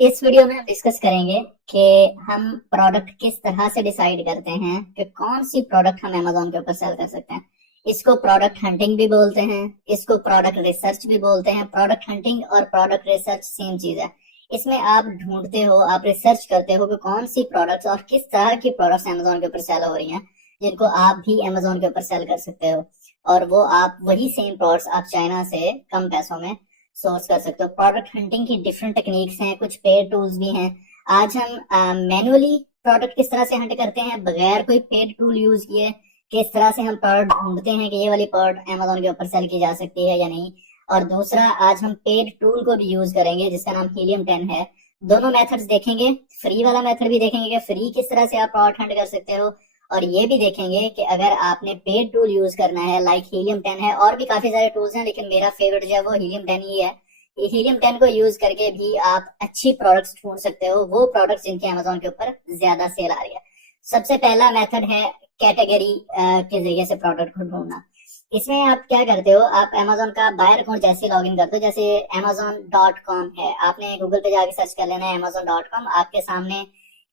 इस वीडियो में हम डिस्कस करेंगे कि हम प्रोडक्ट किस तरह से डिसाइड करते हैं कि कौन सी प्रोडक्ट हम Amazon के ऊपर सेल कर सकते हैं। इसको प्रोडक्ट हंटिंग भी बोलते हैं, इसको प्रोडक्ट रिसर्च भी बोलते हैं। प्रोडक्ट हंटिंग और प्रोडक्ट रिसर्च सेम चीज है। इसमें आप ढूंढते हो, आप रिसर्च करते हो कि कौन सी प्रोडक्ट्स और किस तरह की प्रोडक्ट्स Amazon के ऊपर सेल हो रही हैं, जिनको आप भी Amazon के ऊपर सेल कर सकते हो। और वो आप वही सेम प्रोडक्ट्स आप चाइना से कम पैसों में सोर्स कर सकते हो। प्रोडक्ट हंटिंग की डिफरेंट टेक्निक्स हैं, कुछ पेड टूल्स भी हैं। आज हम मैनुअली प्रोडक्ट किस तरह से हंट करते हैं बगैर कोई पेड टूल यूज किए, किस तरह से हम प्रोडक्ट ढूंढते हैं कि ये वाली प्रोडक्ट Amazon के ऊपर सेल की जा सकती है या नहीं। और दूसरा, आज हम पेड टूल को भी यूज करेंगे जिसका नाम हीलियम 10 है। दोनों मेथड्स देखेंगे, फ्री वाला मेथड भी देखेंगे कि फ्री किस तरह से आप प्रोडक्ट हंट कर सकते हो, और ये भी देखेंगे कि अगर आपने पेड टूल यूज करना है लाइक हीलियम 10 है, और भी काफी सारे टूल्स हैं लेकिन मेरा फेवरेट जो है वो हीलियम 10 ही है। हीलियम 10 को यूज करके भी आप अच्छी प्रोडक्ट्स ढूंढ सकते हो, वो प्रोडक्ट्स जिनकी Amazon के ऊपर ज्यादा सेल आ रही है। सबसे पहला मेथड है कैटेगरी के जरिए से प्रोडक्ट को ढूंढना। इसमें आप क्या करते हो, आप Amazon का बायर अकाउंट जैसे लॉगिन करते हो, जैसे amazon.com है, आपने गूगल पे जाके सर्च कर लेना है amazon.com, आपके सामने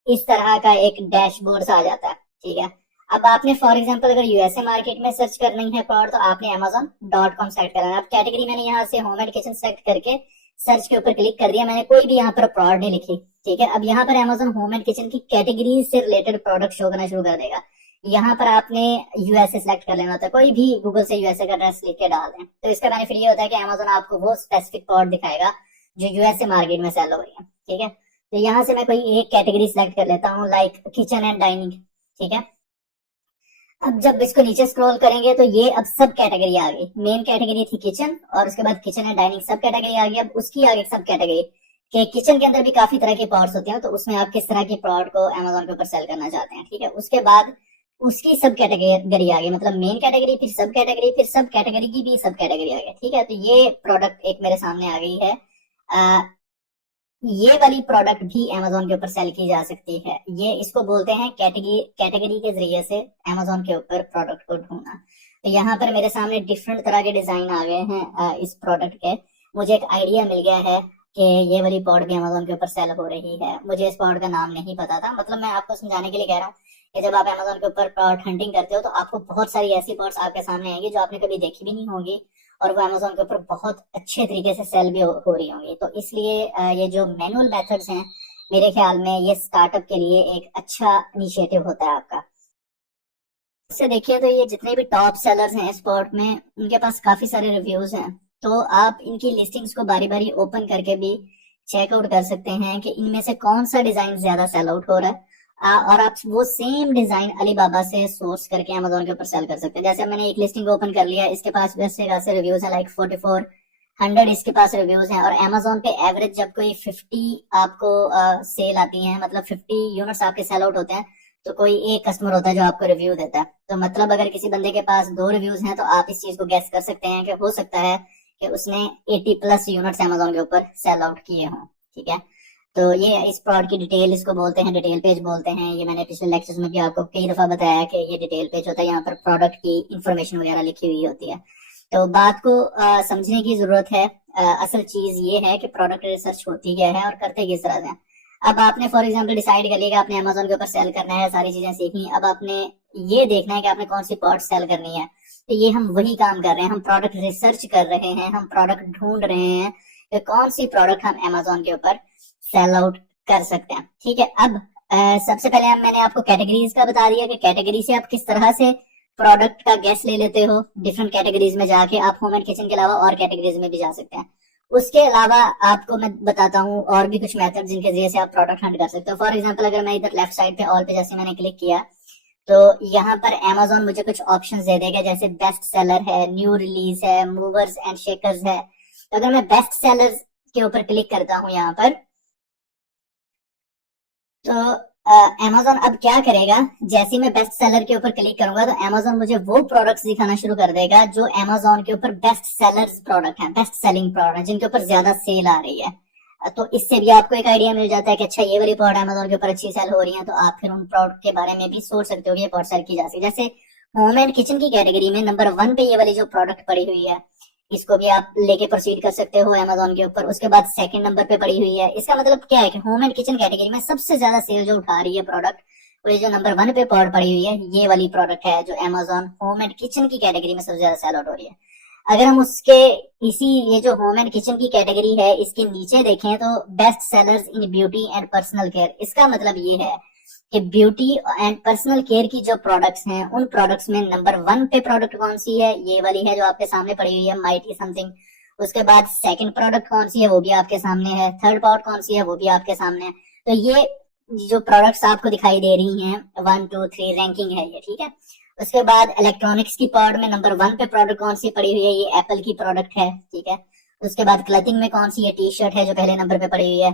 इस तरह का एक डैशबोर्ड आ जाता है। ठीक है, अब आपने फॉर एग्जांपल अगर यूएसए मार्केट में सर्च करनी है प्रोडक्ट तो आपने amazon.com सेलेक्ट करना है। अब कैटेगरी मैंने यहाँ से होम एंड किचन सेलेक्ट करके सर्च के ऊपर क्लिक कर दिया, मैंने कोई भी यहाँ पर प्रोडक्ट नहीं लिखी। ठीक है, अब यहाँ पर Amazon होम एंड किचन की कैटेगरी से रिलेटेड प्रोडक्ट शो करना शुरू कर देगा। यहाँ पर आपने यूएसए सेलेक्ट कर लेना होता है, कोई भी गूगल से यूएसए का एड्रेस लिख के डाल दें तो इसका बेनिफिट ये होता है कि Amazon आपको वो स्पेसिफिक प्रोडक्ट दिखाएगा जो यूएसए मार्केट में सेल हो रही है। ठीक है, तो यहाँ से मैं कोई एक कैटेगरी सेलेक्ट कर लेता हूँ लाइक किचन एंड डाइनिंग। ठीक है, अब जब इसको नीचे स्क्रॉल करेंगे तो ये अब सब कैटेगरी आ गई। मेन कैटेगरी थी किचन, और उसके बाद किचन एंड डाइनिंग सब कैटेगरी आ गई। अब उसकी आगे सब कैटेगरी कि किचन के अंदर भी काफी तरह के पॉट्स होते हैं, तो उसमें आप किस तरह की प्रोडक्ट को Amazon के ऊपर सेल करना चाहते हैं। ठीक है, उसके बाद उसकी सब कैटेगरी आ गई, मतलब मेन कैटेगरी, फिर सब कैटेगरी, फिर सब कैटेगरी की भी सब कैटेगरी आ गई। ठीक है, तो ये प्रोडक्ट एक मेरे सामने आ गई है। ये वाली प्रोडक्ट भी Amazon के ऊपर सेल की जा सकती है। ये इसको बोलते हैं कैटेगरी कैटेगरी के जरिए से Amazon के ऊपर प्रोडक्ट को ढूंढना। तो यहाँ पर मेरे सामने डिफरेंट तरह के डिजाइन आ गए हैं इस प्रोडक्ट के। मुझे एक आइडिया मिल गया है कि ये वाली प्रोडक्ट भी Amazon के ऊपर सेल हो रही है। मुझे इस प्रोडक्ट का नाम नहीं पता था, मतलब मैं आपको समझाने के लिए कह रहा हूँ कि जब आप Amazon के ऊपर प्रोडक्ट हंटिंग करते हो तो आपको बहुत सारी ऐसी प्रोडक्ट्स आपके सामने आएंगी जो आपने कभी देखी भी नहीं होगी, और वो Amazon के ऊपर बहुत अच्छे तरीके से सेल भी हो रही होंगी। तो इसलिए ये जो मैनुअल मेथड्स हैं, मेरे ख्याल में ये स्टार्टअप के लिए एक अच्छा इनिशिएटिव होता है आपका। इससे देखिए तो ये जितने भी टॉप सेलर्स हैं स्पॉट में, उनके पास काफी सारे रिव्यूज हैं, तो आप इनकी लिस्टिंग्स को बारी बारी ओपन करके भी चेकआउट कर सकते हैं कि इनमें से कौन सा डिजाइन ज्यादा सेल आउट हो रहा है। और आप वो सेम डिजाइन अलीबाबा से सोर्स करके Amazon के ऊपर सेल कर सकते हैं। जैसे मैंने एक लिस्टिंग ओपन कर लिया, इसके पास वैसे से खासे रिव्यूज है, लाइक 4400 इसके पास रिव्यूज हैं। और Amazon पे एवरेज जब कोई 50 आपको सेल आती है, मतलब 50 यूनिट्स आपके सेल आउट होते हैं, तो कोई एक कस्टमर होता है जो आपको रिव्यू देता है। तो मतलब अगर किसी बंदे के पास 2 रिव्यूज हैं तो आप इस चीज को गेस कर सकते हैं कि हो सकता है कि उसने 80 प्लस यूनिट्स Amazon के ऊपर सेल आउट किए हों। ठीक है, तो ये इस प्रोडक्ट की डिटेल इसको बोलते हैं, डिटेल पेज बोलते हैं। ये मैंने पिछले लेक्चर्स में भी आपको कई दफा बताया कि ये डिटेल पेज होता है, यहाँ पर प्रोडक्ट की इंफॉर्मेशन वगैरह लिखी हुई होती है। तो बात को समझने की जरूरत है। असल चीज ये है कि प्रोडक्ट रिसर्च होती क्या है और करते किस तरह से। अब आपने फॉर एग्जांपल डिसाइड कर लिया कि आपने Amazon के ऊपर सेल करना है, सारी चीजें सीखी, अब आपने ये देखना है कि आपने कौन सी प्रोडक्ट सेल करनी है। तो ये हम वही काम कर रहे हैं, हम प्रोडक्ट रिसर्च कर रहे हैं, हम प्रोडक्ट ढूंढ रहे हैं कि कौन सी प्रोडक्ट हम Amazon के ऊपर सेल आउट कर सकते हैं। ठीक है, अब सबसे पहले मैंने आपको कैटेगरीज का बता दिया कि कैटेगरी से आप किस तरह से प्रोडक्ट का गैस ले लेते हो। डिफरेंट कैटेगरीज में जाके आप होम एंड किचन के अलावा और कैटेगरीज में भी जा सकते हैं। उसके अलावा आपको मैं बताता हूँ और भी कुछ मेथड जिनके जरिए से आप प्रोडक्ट हंट कर सकते हो। फॉर एग्जांपल अगर मैं इधर लेफ्ट साइड पे ऑल पे जैसे मैंने क्लिक किया तो यहाँ पर Amazon मुझे कुछ ऑप्शंस दे देगा, जैसे बेस्ट सेलर है, न्यू रिलीज है, मूवर्स एंड शेकर्स है। तो अगर मैं बेस्ट सेलर्स के ऊपर क्लिक करता हूँ यहाँ पर, तो Amazon अब क्या करेगा, जैसे मैं बेस्ट सेलर के ऊपर क्लिक करूंगा तो Amazon मुझे वो प्रोडक्ट्स दिखाना शुरू कर देगा जो Amazon के ऊपर बेस्ट सेलर्स प्रोडक्ट हैं, बेस्ट सेलिंग प्रोडक्ट जिनके ऊपर ज्यादा सेल आ रही है। तो इससे भी आपको एक आइडिया मिल जाता है कि अच्छा ये वाली प्रोडक्ट Amazon के ऊपर अच्छी सेल हो रही है, तो आप फिर उन प्रोडक्ट के बारे में भी सोच सकते हो कि ये प्रोडक्ट सेल की जा सकती है। जैसे होम एंड किचन की कैटेगरी में नंबर 1 पे ये वाली जो प्रोडक्ट पड़ी हुई है, इसको भी आप लेके प्रोसीड कर सकते हो अमेजोन के ऊपर। उसके बाद सेकंड नंबर पे पड़ी हुई है। इसका मतलब क्या है कि होम एंड किचन कैटेगरी में सबसे ज्यादा सेल जो उठा रही है प्रोडक्ट, वो ये जो नंबर 1 पे पड़ी हुई है, ये वाली प्रोडक्ट है जो अमेजोन होम एंड किचन की कैटेगरी में सबसे ज्यादा सेल आउट हो रही है। अगर हम उसके इसी ये जो होम एंड किचन की कैटेगरी है इसके नीचे देखें तो best sellers in beauty and personal care, इसका मतलब ये है कि ब्यूटी एंड पर्सनल केयर की जो प्रोडक्ट्स हैं उन प्रोडक्ट्स में नंबर 1 पे प्रोडक्ट कौन सी है, ये वाली है जो आपके सामने पड़ी हुई है, माइटी समथिंग। उसके बाद सेकंड प्रोडक्ट कौन सी है वो भी आपके सामने है, थर्ड प्रोडक्ट कौन सी है वो भी आपके सामने है। तो ये जो प्रोडक्ट्स आपको दिखाई दे रही हैं 1 2 3 रैंकिंग है ये, ठीक है। उसके बाद इलेक्ट्रॉनिक्स की पार्ट में नंबर 1 पे प्रोडक्ट कौन सी पड़ी हुई है, ये एप्पल की प्रोडक्ट है, ठीक है। उसके बाद क्लथिंग में कौन सी है, टी शर्ट है जो पहले नंबर पे पड़ी हुई है।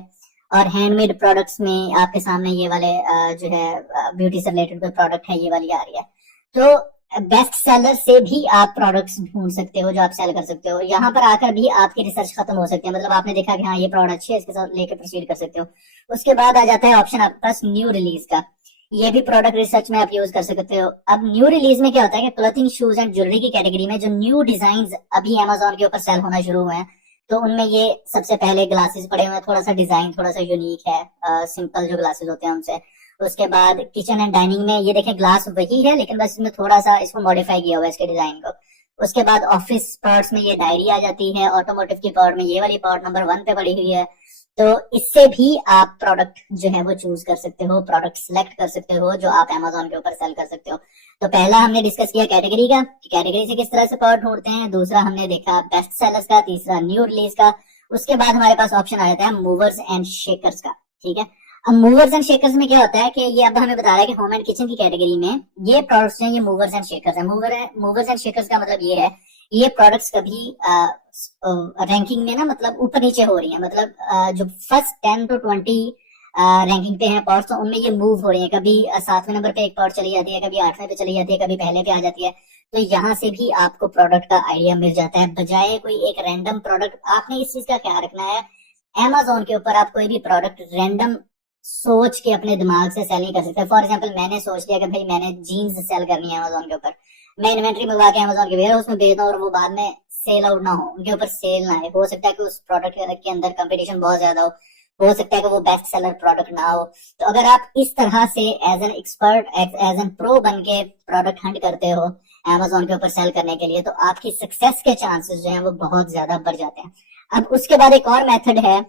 और हैंडमेड प्रोडक्ट्स में आपके सामने ये वाले जो है ब्यूटी से रिलेटेड कोई प्रोडक्ट है, ये वाली आ रही है। तो बेस्ट सेलर से भी आप प्रोडक्ट्स ढूंढ सकते हो जो आप सेल कर सकते हो। यहाँ पर आकर भी आपकी रिसर्च खत्म हो सकती है, मतलब आपने देखा कि हाँ ये प्रोडक्ट अच्छी है, इसके साथ लेके प्रोसीड कर सकते हो। उसके बाद आ जाता है ऑप्शन आपके पास न्यू रिलीज का, ये भी प्रोडक्ट रिसर्च में आप यूज कर सकते हो। अब न्यू रिलीज में क्या होता है कि क्लॉथिंग, शूज एंड ज्वेलरी की कैटेगरी में जो न्यू डिजाइन अभी अमेजोन के ऊपर सेल होना शुरू हुए हैं, तो उनमें ये सबसे पहले ग्लासेस पड़े हुए हैं, थोड़ा सा डिजाइन थोड़ा सा यूनिक है, सिंपल जो ग्लासेस होते हैं उनसे। उसके बाद किचन एंड डाइनिंग में ये देखें ग्लास वही है लेकिन बस इसमें थोड़ा सा इसको मॉडिफाई किया हुआ है इसके डिजाइन को। उसके बाद ऑफिस पार्ट्स में ये डायरी आ जाती है, ऑटोमोटिव की पार्ट में ये वाली पार्ट नंबर 1 पे पड़ी हुई है। तो इससे भी आप प्रोडक्ट जो है वो चूज कर सकते हो, प्रोडक्ट सिलेक्ट कर सकते हो जो आप अमेजोन के ऊपर सेल कर सकते हो। तो पहला हमने डिस्कस किया कैटेगरी का, कैटेगरी से किस तरह से प्रोडक्ट ढूंढते हैं। दूसरा हमने देखा बेस्ट सेलर्स का, तीसरा न्यू रिलीज का। उसके बाद हमारे पास ऑप्शन आ जाता है मूवर्स एंड शेकर्स का, ठीक है। अब मूवर्स एंड शेकर्स में क्या होता है कि ये अब हमें बता रहा है कि होम एंड किचन की कैटेगरी में ये प्रोडक्ट्स हैं, ये मूवर्स एंड शेकर्स है। मूवर्स एंड शेकर्स का मतलब ये है ये प्रोडक्ट्स कभी रैंकिंग में ना मतलब ऊपर नीचे हो रही है, मतलब जो फर्स्ट 10 to 20 रैंकिंग पे है पार्ट्स, तो उनमें ये मूव हो रही है। कभी 7वें नंबर पे एक पार्ट चली जाती है, कभी 8वें पे चली जाती है, कभी पहले पे आ जाती है। तो यहाँ से भी आपको प्रोडक्ट का आइडिया मिल जाता है, बजाय कोई एक रैंडम प्रोडक्ट। आपने इस चीज का ख्याल रखना है, अमेजोन के ऊपर आप कोई भी प्रोडक्ट रैंडम सोच के अपने दिमाग से सेल नहीं कर सकते। फॉर एग्जाम्पल मैंने सोच लिया कि भाई मैंने जीन्स सेल करनी है अमेजोन के ऊपर, मैं इन्वेंट्री मंगवा के अमेजोन के वेयर हाउस में भेज दूं और वो बाद में सेल आउट ना हो, उनके ऊपर सेल ना है। हो सकता है कि उस प्रोडक्ट के अंदर कंपटीशन बहुत ज्यादा हो सकता है कि वो बेस्ट सेलर प्रोडक्ट ना हो। तो अगर आप इस तरह से as an expert, as an pro बन के प्रोडक्ट हंट करते हो अमेजोन के ऊपर सेल करने के लिए, तो आपकी सक्सेस के चांसेस जो है वो बहुत ज्यादा बढ़ जाते हैं। अब उसके बाद एक और मेथड है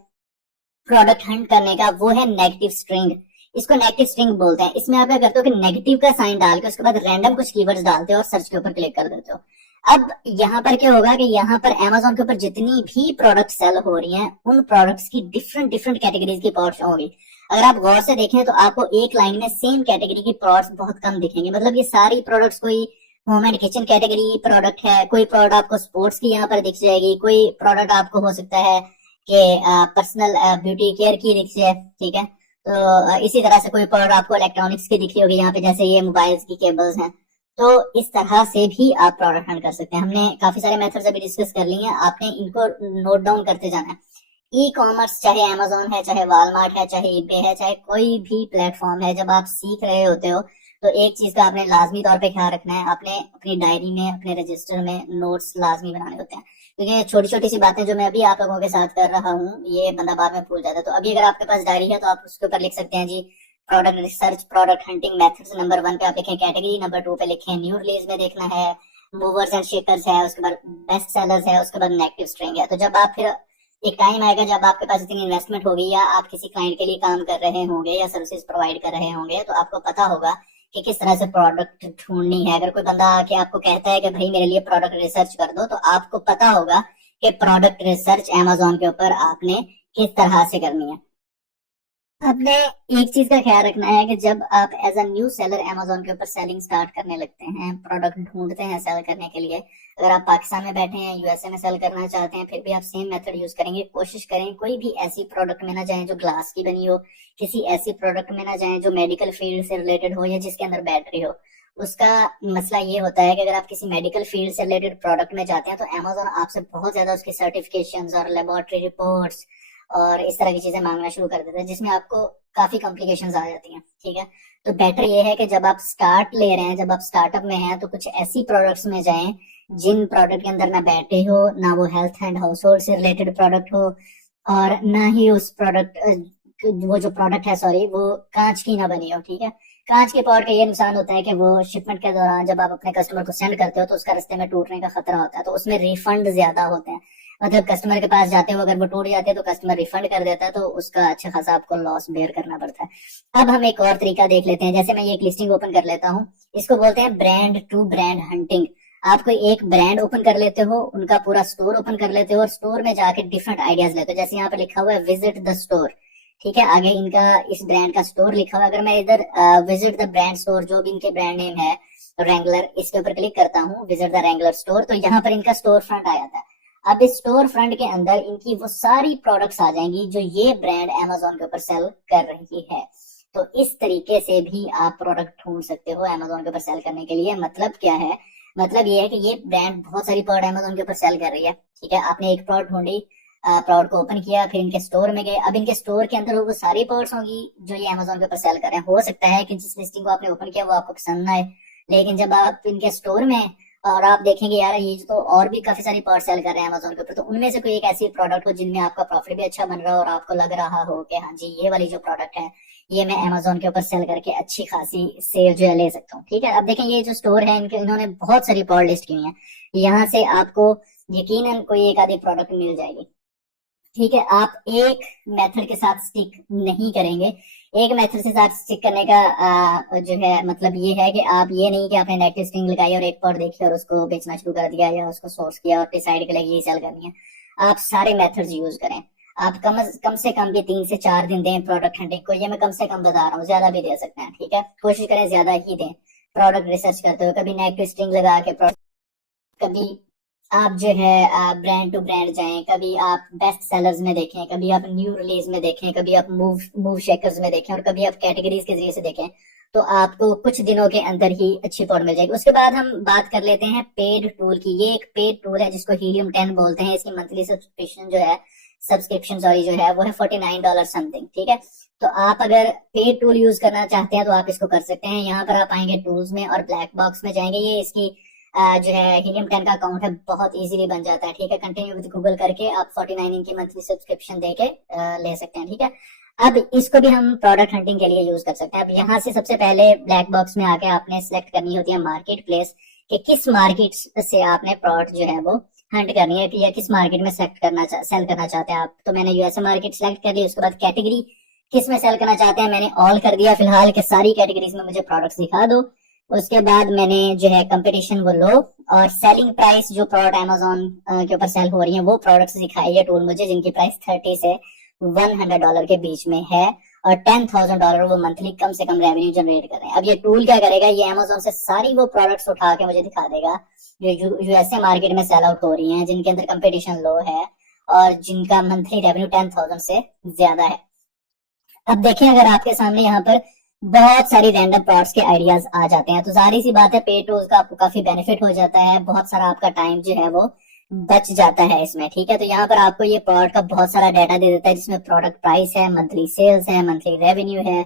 प्रोडक्ट हंट करने का, वो है नेगेटिव स्ट्रिंग। इसको नेगेटिव स्ट्रिंग बोलते हैं। इसमें आप क्या करते हो कि नेगेटिव का साइन डाल के उसके बाद रैंडम कुछ कीवर्ड्स डालते हो और सर्च के ऊपर क्लिक कर देते हो। अब यहाँ पर क्या होगा कि यहाँ पर अमेजोन के ऊपर जितनी भी प्रोडक्ट सेल हो रही हैं उन प्रोडक्ट्स की डिफरेंट डिफरेंट कैटेगरीज की प्रोडक्ट्स होंगी। अगर आप गौर से देखें तो आपको एक लाइन में सेम कैटेगरी की प्रोडक्ट्स बहुत कम दिखेंगे। मतलब ये सारी प्रोडक्ट्स कोई home and kitchen category product है, कोई प्रोडक्ट आपको स्पोर्ट्स की यहाँ पर दिख जाएगी, कोई प्रोडक्ट आपको हो सकता है कि पर्सनल ब्यूटी केयर की दिख जाए, ठीक है। तो इसी तरह से कोई प्रोडक्ट आपको इलेक्ट्रॉनिक्स की दिख रही होगी यहाँ पे, जैसे ये मोबाइल्स की केबल्स हैं। तो इस तरह से भी आप प्रोडक्ट हंट कर सकते हैं। हमने काफी सारे मेथड्स अभी डिस्कस कर लिए हैं, आपने इनको नोट डाउन करते जाना है। ई कॉमर्स, चाहे अमेजोन है, चाहे वॉलमार्ट है, चाहे ईबे है, चाहे कोई भी प्लेटफॉर्म है, जब आप सीख रहे होते हो तो एक चीज का आपने लाजमी तौर पे ख्याल रखना है, आपने अपनी डायरी में, अपने रजिस्टर में नोट्स लाजमी बनाने होते हैं। क्योंकि छोटी छोटी सी बातें जो मैं अभी आप लोगों के साथ कर रहा हूँ ये बंदा बाद में भूल जाता है। तो अभी अगर आपके पास डायरी है तो आप उसके ऊपर लिख सकते हैं जी product research, product hunting methods. Number 1 पे आप लिखें कैटेगरी, नंबर 2 पे लिखें न्यू रिलीज में देखना है, मूवर्स एंड शेकर्स है, उसके बाद बेस्ट सेलर्स है, उसके बाद नेगेटिव स्ट्रिंग है। तो जब आप फिर एक टाइम आएगा जब आपके पास इतनी इन्वेस्टमेंट होगी या आप किसी क्लाइंट के लिए काम कर रहे होंगे या सर्विसेज प्रोवाइड कर रहे होंगे, तो आपको पता होगा कि किस तरह से प्रोडक्ट ढूंढनी है। अगर कोई बंदा आके आपको कहता है कि भाई मेरे लिए प्रोडक्ट रिसर्च कर दो, तो आपको पता होगा कि प्रोडक्ट रिसर्च अमेजोन के ऊपर आपने किस तरह से करनी है। आपने एक चीज का ख्याल रखना है कि जब आप as a new seller Amazon के ऊपर सेलिंग स्टार्ट करने लगते हैं, प्रोडक्ट ढूंढते हैं सेल करने के लिए, अगर आप पाकिस्तान में बैठे हैं, यूएसए में सेल करना चाहते हैं, फिर भी आप सेम मेथड यूज करेंगे। कोशिश करें कोई भी ऐसी प्रोडक्ट में ना जाएं जो ग्लास की बनी हो, किसी ऐसी प्रोडक्ट में ना जाएं जो मेडिकल फील्ड से रिलेटेड हो या जिसके अंदर बैटरी हो। उसका मसला ये होता है कि अगर आप किसी मेडिकल फील्ड से रिलेटेड प्रोडक्ट में जाते हैं तो अमेजोन आपसे बहुत ज्यादा उसकी सर्टिफिकेशंस और लेबोरेटरी रिपोर्ट्स और इस तरह की चीजें मांगना शुरू कर देते हैं, जिसमें आपको काफी कॉम्प्लिकेशंस आ जाती हैं, ठीक है। तो बेटर ये है कि जब आप स्टार्ट ले रहे हैं, जब आप स्टार्टअप में हैं, तो कुछ ऐसी प्रोडक्ट्स में जाएं जिन प्रोडक्ट के अंदर ना बैटरी हो, ना वो हेल्थ एंड हाउस होल्ड से रिलेटेड प्रोडक्ट हो, और ना ही उस प्रोडक्ट वो जो प्रोडक्ट है सॉरी वो कांच की ना बनी हो। ठीक है, कांच के पाउडर का ये नुकसान होता है कि वो शिपमेंट के दौरान जब आप अपने कस्टमर को सेंड करते हो तो उसका रास्ते में टूटने का खतरा होता है, तो उसमें रिफंड ज्यादा होते हैं। मतलब कस्टमर के पास जाते हो, अगर वो टूट जाते हैं तो कस्टमर रिफंड कर देता है, तो उसका अच्छा खासा आपको लॉस बेयर करना पड़ता है। अब हम एक और तरीका देख लेते हैं। जैसे मैं ये एक लिस्टिंग ओपन कर लेता हूँ, इसको बोलते हैं ब्रांड टू ब्रांड हंटिंग। आप कोई एक ब्रांड ओपन कर लेते हो, उनका पूरा स्टोर ओपन कर लेते हो और स्टोर में जाके डिफरेंट आइडियाज लेते हो। जैसे यहाँ पे लिखा हुआ है विजिट द स्टोर, ठीक है, आगे इनका इस ब्रांड का स्टोर लिखा हुआ है। अगर मैं इधर विजिट द ब्रांड स्टोर, जो भी इनके ब्रांड नेम है रेंगलर, इसके ऊपर क्लिक करता हूँ, विजिट द रेंगलर स्टोर, तो यहाँ पर इनका स्टोर फ्रंट आ जाता है। अब इस स्टोर फ्रंट के अंदर इनकी वो सारी प्रोडक्ट्स आ जाएंगी जो ये ब्रांड अमेजोन के ऊपर सेल कर रही है। तो इस तरीके से भी आप प्रोडक्ट ढूंढ सकते हो अमेजोन के ऊपर सेल करने के लिए। मतलब क्या है, मतलब ये है कि ये ब्रांड बहुत सारी प्रोडक्ट अमेजोन के ऊपर सेल कर रही है। ठीक है, आपने एक प्रोडक्ट ढूंढी, प्रोडक्ट को ओपन किया, फिर इनके स्टोर में गए। अब इनके स्टोर के अंदर वो सारी प्रोडक्ट्स होंगी जो ये अमेजोन के ऊपर सेल कर रहे हैं। हो सकता है कि जिस लिस्टिंग को आपने ओपन किया वो आपको पसंद ना आए, लेकिन जब आप इनके स्टोर में और आप देखेंगे यार ये तो और भी काफी सारी प्रोडक्ट सेल कर रहे हैं अमेजोन के ऊपर, तो उनमें से कोई एक ऐसी प्रोडक्ट हो जिनमें आपका प्रॉफिट भी अच्छा बन रहा हो और आपको लग रहा हो कि हाँ जी ये वाली जो प्रोडक्ट है ये मैं अमेजोन के ऊपर सेल करके अच्छी खासी सेल जो है ले सकता हूँ। ठीक है, अब देखें ये जो स्टोर है इनके, इन्होंने बहुत सारी प्रोडक्ट लिस्ट की हुई है। यहाँ से आपको यकीनन कोई एक आधी प्रोडक्ट मिल जाएगी। ठीक है, आप एक मेथड के साथ स्टिक नहीं करेंगे। एक मेथड के साथ स्टिक करने का जो है मतलब ये है कि आप ये नहीं कि आपने नेगेटिव स्ट्रिंग लगाई और एक पर देखी और उसको बेचना शुरू कर दिया या उसको सोर्स किया और डिसाइड कर लिया ये सेल करनी है। आप सारे मेथड्स यूज करें। आप कम से कम भी 3 से 4 दिन दें प्रोडक्ट हंटिंग को। ये मैं कम से कम बता रहा हूँ, ज्यादा भी दे सकते हैं। ठीक है, कोशिश करें ज्यादा ही दें। प्रोडक्ट रिसर्च करते हो, कभी नेगेटिव स्ट्रिंग लगा के, कभी आप जो है ब्रांड टू ब्रांड जाएं, कभी आप बेस्ट सेलर्स में देखें, कभी आप न्यू रिलीज में देखें, कभी आप मूव शेकर्स में देखें और कभी आप कैटेगरीज के जरिए से देखें, तो आपको कुछ दिनों के अंदर ही अच्छी पॉड मिल जाएगी। उसके बाद हम बात कर लेते हैं पेड टूल की। ये एक पेड टूल है जिसको हीलियम 10 बोलते हैं। इसकी मंथली सब्सक्रिप्शन सॉरी जो है वो है $49 समथिंग। ठीक है, तो आप अगर पेड टूल यूज करना चाहते हैं तो आप इसको कर सकते हैं। यहाँ पर आप आएंगे टूल्स में और ब्लैक बॉक्स में जाएंगे। ये इसकी जो है हीलियम 10 का अकाउंट है, बहुत इजीली बन जाता है। ठीक है, कंटिन्यू विद गूगल करके आप 49 इनकी मंथली सब्सक्रिप्शन देके ले सकते हैं। ठीक है, अब इसको भी हम प्रोडक्ट हंटिंग के लिए यूज कर सकते हैं। अब यहाँ से सबसे पहले ब्लैक बॉक्स में आके आपने सिलेक्ट करनी होती है मार्केट प्लेस, कि किस मार्केट से आपने प्रोडक्ट जो है वो हंट करनी है, कि या किस मार्केट में सेल करना चाहते हैं आप। तो मैंने यूएसए मार्केट सेलेक्ट कर ली। उसके बाद कैटेगरी किस में सेल करना चाहते हैं मैंने ऑल कर दिया फिलहाल, के सारी कैटेगरीज में मुझे प्रोडक्ट्स दिखा दो। उसके बाद मैंने जो है कंपटीशन वो लो, और सेलिंग प्राइस जो प्रोडक्ट अमेजोन के ऊपर सेल हो रही है वो प्रोडक्ट्स दिखाई है टूल मुझे, जिनकी प्राइस $30 से $100 के बीच में है और $10,000 वो मंथली कम से कम रेवेन्यू जनरेट कर रहे हैं। अब ये टूल क्या करेगा, ये अमेजोन से सारी वो प्रोडक्ट्स उठा के मुझे दिखा देगा जो यूएसए मार्केट में सेल आउट हो रही हैं, जिनके अंदर कंपटीशन लो है और जिनका मंथली रेवेन्यू 10,000 से ज्यादा है। अब देखें, अगर आपके सामने यहाँ पर बहुत सारी रैंडम प्रोडक्ट्स के आइडियाज आ जाते हैं तो जाहिर सी बात है पेड टूल्स का आपको काफी बेनिफिट हो जाता है, बहुत सारा आपका टाइम जो है वो बच जाता है इसमें। ठीक है, तो यहाँ पर आपको ये प्रोडक्ट का बहुत सारा डाटा दे देता है, जिसमें प्रोडक्ट प्राइस है, मंथली सेल्स है, मंथली रेवेन्यू है,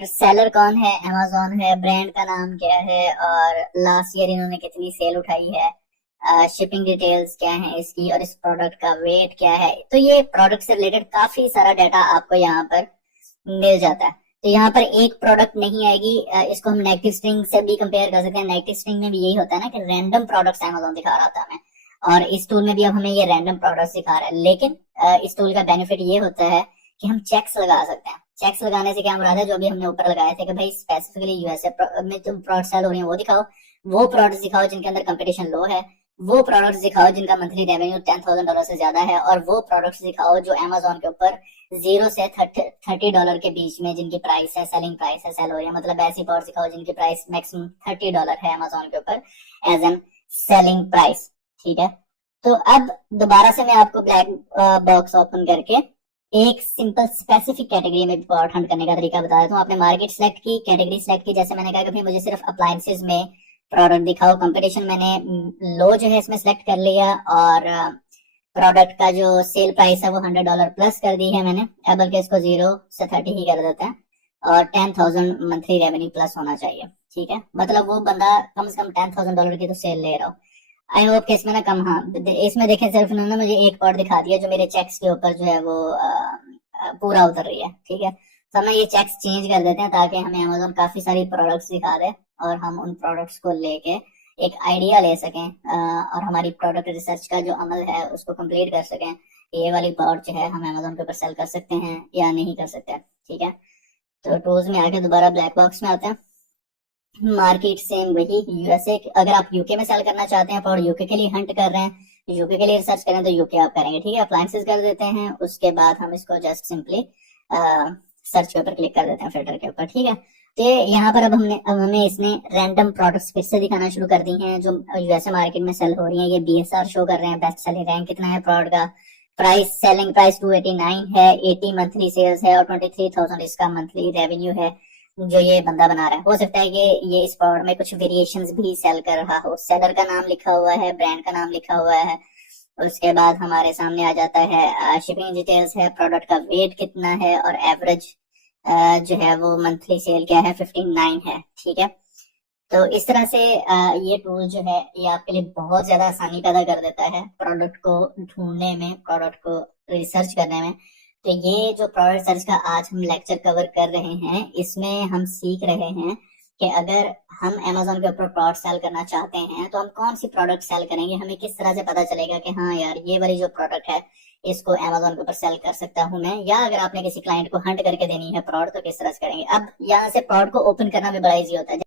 सेलर कौन है, अमेजोन है, ब्रांड का नाम क्या है और लास्ट ईयर इन्होंने कितनी सेल उठाई है, शिपिंग डिटेल्स क्या है इसकी और इस प्रोडक्ट का वेट क्या है। तो ये प्रोडक्ट से रिलेटेड काफी सारा डाटा आपको यहाँ पर मिल जाता है। तो यहाँ पर एक प्रोडक्ट नहीं आएगी, इसको हम नेगेटिव स्ट्रिंग से भी कंपेयर कर सकते हैं। नेगेटिव स्ट्रिंग में भी यही होता है ना कि रैंडम प्रोडक्ट्स अमेजोन दिखा रहा था हमें, और इस टूल में भी अब हमें ये रैंडम प्रोडक्ट्स दिखा रहा है। लेकिन इस टूल का बेनिफिट ये होता है कि हम चेक्स लगा सकते हैं। चेक्स लगाने से क्या मुराद है, जो अभी हमने ऊपर लगाए थे कि भाई स्पेसिफिकली यूएसए में जो प्रोडक्ट सेल हो रही है वो दिखाओ, वो प्रोडक्ट्स दिखाओ जिनके अंदर कंपटीशन लो है, वो प्रोडक्ट्स दिखाओ जिनका मंथली रेवेन्यू $10,000 से ज्यादा है, और वो प्रोडक्ट्स दिखाओ जो अमेजोन के ऊपर $0 से $30 के बीच में जिनकी प्राइस है, सेलिंग प्राइस है, सेल हो रही है। मतलब ऐसी प्रोडक्ट्स दिखाओ जिनकी प्राइस मैक्सिमम $30 है अमेजोन के ऊपर एज एन सेलिंग प्राइस। ठीक है, तो अब दोबारा से मैं आपको ब्लैक बॉक्स ओपन करके एक सिंपल स्पेसिफिक कैटेगरी में प्रोडक्ट हंट करने का तरीका बता देता हूँ। आपने मार्केट सेलेक्ट की, कैटेगरी सेलेक्ट की, जैसे मैंने कहा कि भाई मुझे सिर्फ अप्लायंसेस में प्रोडक्ट दिखाओ। कंपटीशन मैंने लो जो है इसमें सेलेक्ट कर लिया, और प्रोडक्ट का जो सेल प्राइस है वो $100 प्लस कर दी है मैंने, बल्कि इसको 0 से 30 ही कर देता है, और 10,000 मंथली रेवेन्यू प्लस होना चाहिए। ठीक है, मतलब वो बंदा कम से कम $10,000 की तो सेल ले रहा हो। आई होप कि इसमें ना कम, हाँ इसमें देखें सिर्फ उन्होंने मुझे एक पॉट दिखा दिया जो मेरे चेक्स के ऊपर जो है वो पूरा उतर रही है, ठीक है। तो हमें ये चेक्स चेंज कर देते हैं ताकि हमें अमेजोन काफी सारी प्रोडक्ट्स दिखा दे और हम उन प्रोडक्ट्स को लेके एक आइडिया ले सकें, और हमारी प्रोडक्ट रिसर्च का जो अमल है उसको कंप्लीट कर सकें। ये वाली पॉट जो है हम अमेजोन के ऊपर सेल कर सकते हैं या नहीं कर सकते, ठीक है। तो टूल्स में आके दोबारा ब्लैक बॉक्स में आते हैं। मार्केट सेम वही, यूएसए, अगर आप यूके में सेल करना चाहते हैं और यूके के लिए हंट कर रहे हैं, यूके के लिए रिसर्च करें तो यूके आप करेंगे, ठीक है। अप्लायंसेस कर देते हैं, उसके बाद हम इसको जस्ट सिंपली सर्च के ऊपर क्लिक कर देते हैं, फिल्टर के ऊपर, ठीक है। तो यहाँ पर अब हमें इसने रैंडम प्रोडक्ट्स फिर से दिखाना शुरू कर दी हैं जो यूएसए मार्केट में सेल हो रही हैं। ये बीएसआर शो कर रहे हैं, बेस्ट सेलिंग रैंक कितना है प्रोडक्ट का, प्राइस, सेलिंग प्राइस 289 है, 80 मंथली सेल्स है और 23,000 इसका मंथली रेवेन्यू है जो ये बंदा बना रहा है। हो सकता है कि ये इस प्रोडक्ट में कुछ वेरिएशंस भी सेल कर रहा हो। सेलर का नाम लिखा हुआ है, ब्रांड का नाम लिखा हुआ है। उसके बाद हमारे सामने आ जाता है शिपिंग डिटेल्स है, प्रोडक्ट का वेट कितना है और एवरेज जो है वो मंथली सेल क्या है, 59 है, ठीक है। तो इस तरह से ये टूल जो है ये आपके लिए बहुत ज्यादा आसानी पैदा कर देता है प्रोडक्ट को ढूंढने में, प्रोडक्ट को रिसर्च करने में। तो ये जो प्रोडक्ट सर्च का आज हम लेक्चर कवर कर रहे हैं, इसमें हम सीख रहे हैं कि अगर हम अमेजोन के ऊपर प्रोडक्ट सेल करना चाहते हैं तो हम कौन सी प्रोडक्ट सेल करेंगे, हमें किस तरह से पता चलेगा कि हाँ यार ये वाली जो प्रोडक्ट है इसको अमेजोन के ऊपर सेल कर सकता हूं मैं, या अगर आपने किसी क्लाइंट को हंट करके देनी है प्रोडक्ट तो किस तरह से करेंगे। अब यहाँ से प्रोडक्ट को ओपन करना भी बड़ा इजी होता है।